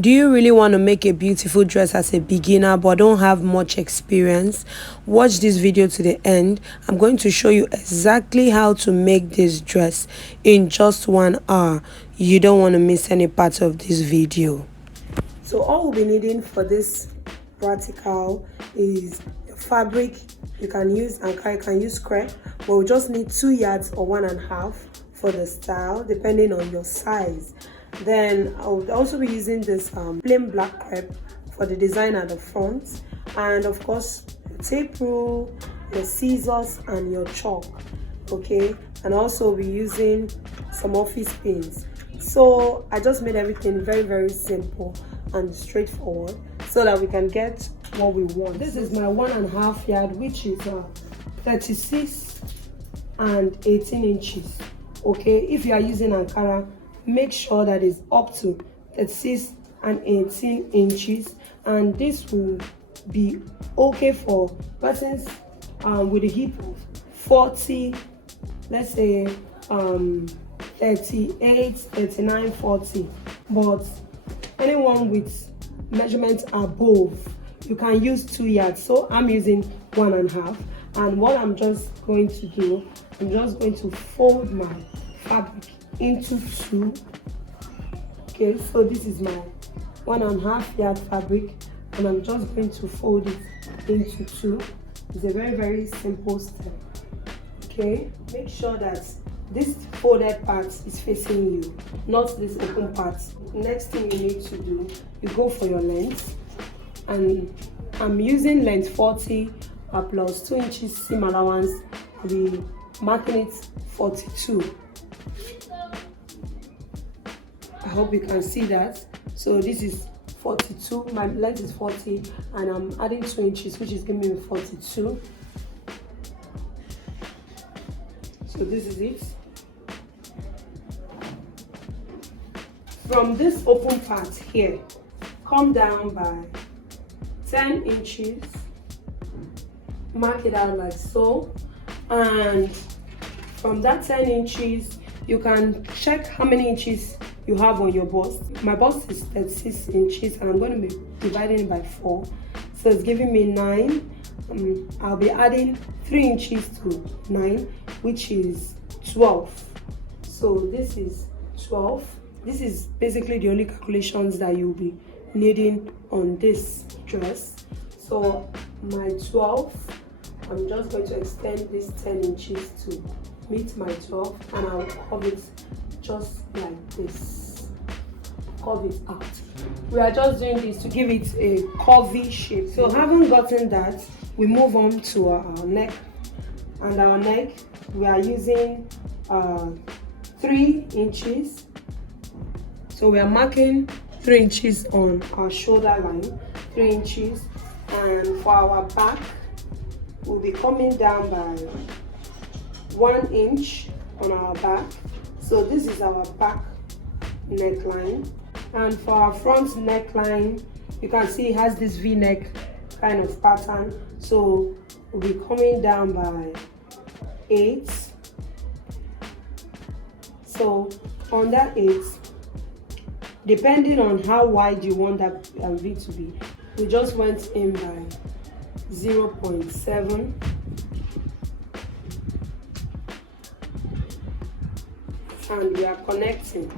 Do you really want to make a beautiful dress as a beginner but don't have much experience? Watch this video to the end. I'm going to show you exactly how to make this dress in just 1 hour. You don't want to miss any part of this video. So all we'll be needing for this practical is fabric. You can use Ankara, you can use crepe, but we just need 2 yards or 1.5 for the style, depending on your size. Then I would also be using this plain black crepe for the design at the front, and of course your tape rule, your scissors, and your chalk. Okay, and also be using some office pins. So I just made everything very simple and straightforward so that we can get what we want. This is my 1.5 yard, which is 36 and 18 inches. Okay, if you are using Ankara, make sure that it's up to 36 and 18 inches, and this will be okay for persons with a hip of 40, let's say 38, 39, 40. But anyone with measurements above, you can use 2 yards. So I'm using 1.5, and what I'm just going to do, I'm just going to fold my fabric into 2. Okay, so this is my 1.5 yard fabric, and I'm just going to fold it into 2. It's a very simple step. Okay, make sure that this folded part is facing you, not this open part. Next thing you need to do, you go for your length, and I'm using length 40 plus 2 inches seam allowance. I'll be marking it 42. I hope you can see that. So this is 42, my length is 40, and I'm adding 2 inches, which is giving me 42. So this is it. From this open part here, come down by 10 inches, mark it out like so, and from that 10 inches, you can check how many inches you have on your bust. My bust is 36 inches, and I'm going to be dividing it by 4, so it's giving me 9. I'll be adding 3 inches to 9, which is 12. So this is 12. This is basically the only calculations that you'll be needing on this dress. So my 12, I'm just going to extend this 10 inches to meet my 12, and I'll curve it just like this. Curve it out. We are just doing this to give it a curvy shape. So having gotten that, we move on to our neck. And our neck, we are using 3 inches. So we are marking 3 inches on our shoulder line, 3 inches. And for our back, we'll be coming down by 1 inch on our back. So this is our back neckline. And for our front neckline, you can see it has this V-neck kind of pattern. So we'll be coming down by 8. So on that 8, depending on how wide you want that V to be, we just went in by 0.7. And we are connecting.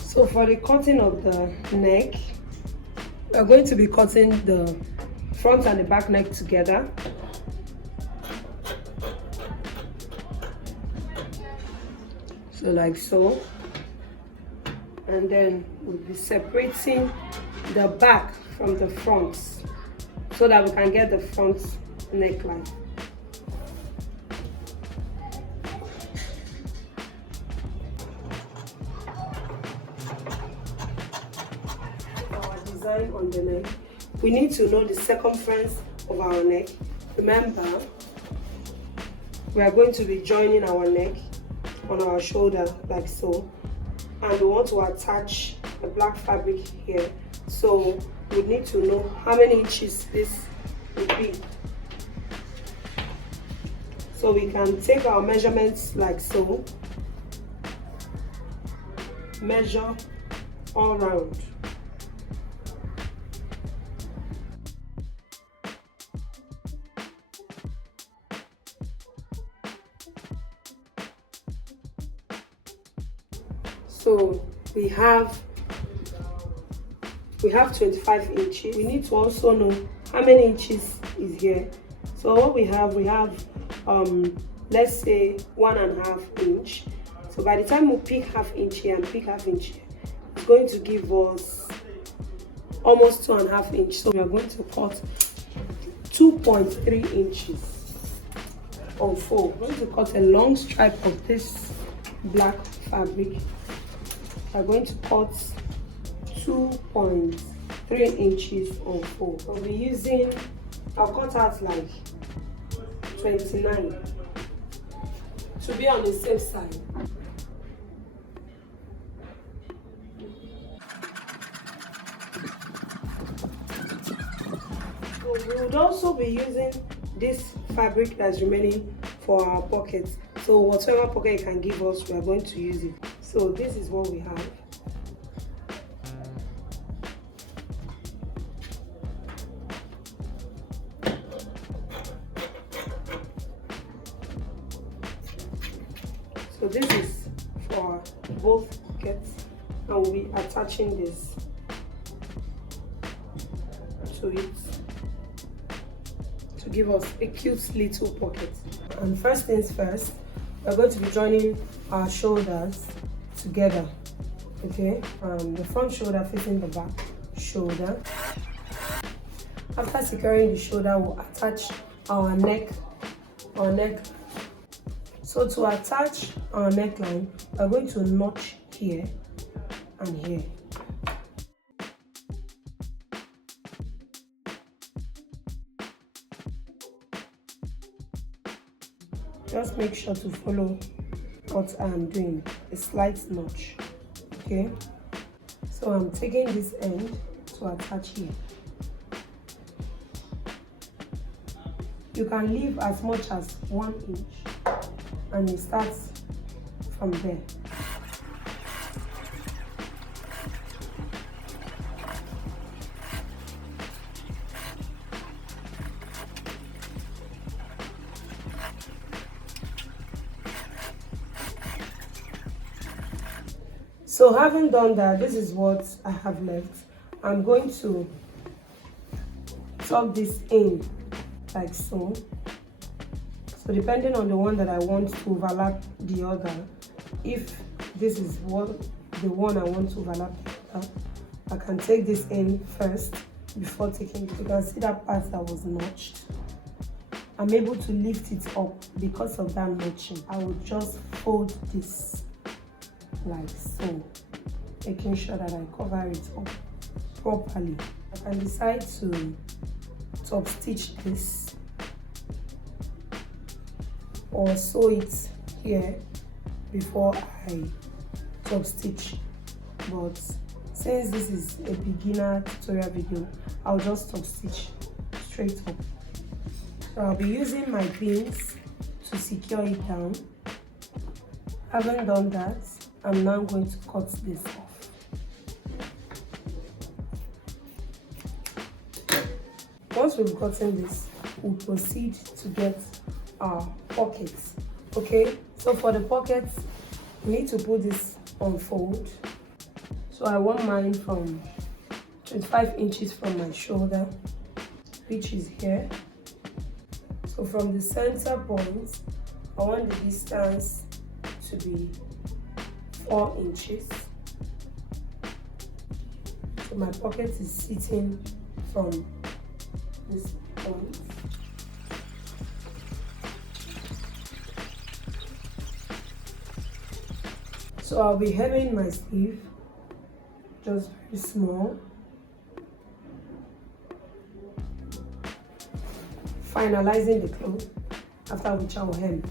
So for the cutting of the neck, we are going to be cutting the front and the back neck together. So like so, and then we'll be separating the back from the front so that we can get the front neckline. Our design on the neck, we need to know the circumference of our neck. Remember, we are going to be joining our neck on our shoulder like so, and we want to attach a black fabric here, so we need to know how many inches this will be. So we can take our measurements like so, measure all round. So we have 25 inches. We need to also know how many inches is here. So what we have let's say 1.5 inch. So by the time we pick half inch here and pick half inch here, it's going to give us almost 2.5 inch. So we are going to cut 2.3 inches on fold. We're going to cut a long stripe of this black fabric. We're going to cut 2.3 inches on fold. I'll be using, I'll cut out like 29 to be on the safe side. So we would also be using this fabric that's remaining for our pockets. So whatever pocket it can give us, we are going to use it. So this is what we have. So this is for both pockets, and we'll be attaching this to it to give us a cute little pocket. And first things first, we're going to be joining our shoulders together. Okay, the front shoulder facing the back shoulder. After securing the shoulder, we'll attach our neck. So to attach our neckline, we're going to notch here and here. Just make sure to follow what I am doing, a slight notch. Okay, so I'm taking this end to attach here. You can leave as much as 1 inch and it starts from there. So having done that, this is what I have left. I'm going to tuck this in like so. So depending on the one that I want to overlap the other, if this is the one I want to overlap the other, I can take this in first before taking it. You can see that part that was notched. I'm able to lift it up because of that notching. I will just fold this like so, making sure that I cover it up properly. I can decide to top stitch this or sew it here before I top stitch, but since this is a beginner tutorial video, I'll just top stitch straight up. So I'll be using my pins to secure it down. Having done that, I'm now going to cut this off. Once we've gotten this, we'll proceed to get our pockets. Okay, so for the pockets, we need to put this on fold. So I want mine from 25 inches from my shoulder, which is here. So from the center point, I want the distance to be 4 inches. So my pocket is sitting from this point. So I'll be hemming my sleeve, just very small. Finalizing the cloth, after which I'll hem.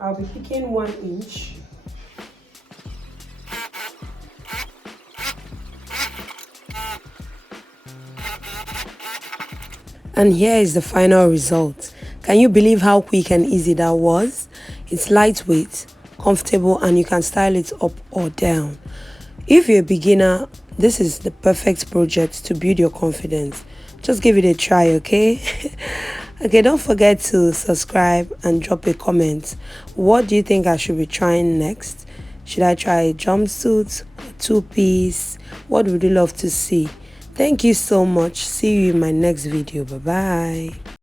I'll be picking 1 inch And here is the final result. Can you believe how quick and easy that was? It's lightweight, comfortable, and you can style it up or down. If you're a beginner, this is the perfect project to build your confidence. Just give it a try, okay? Okay, don't forget to subscribe and drop a comment. What do you think I should be trying next? Should I try a jumpsuit, a two-piece? What would you love to see? Thank you so much. See you in my next video. Bye-bye.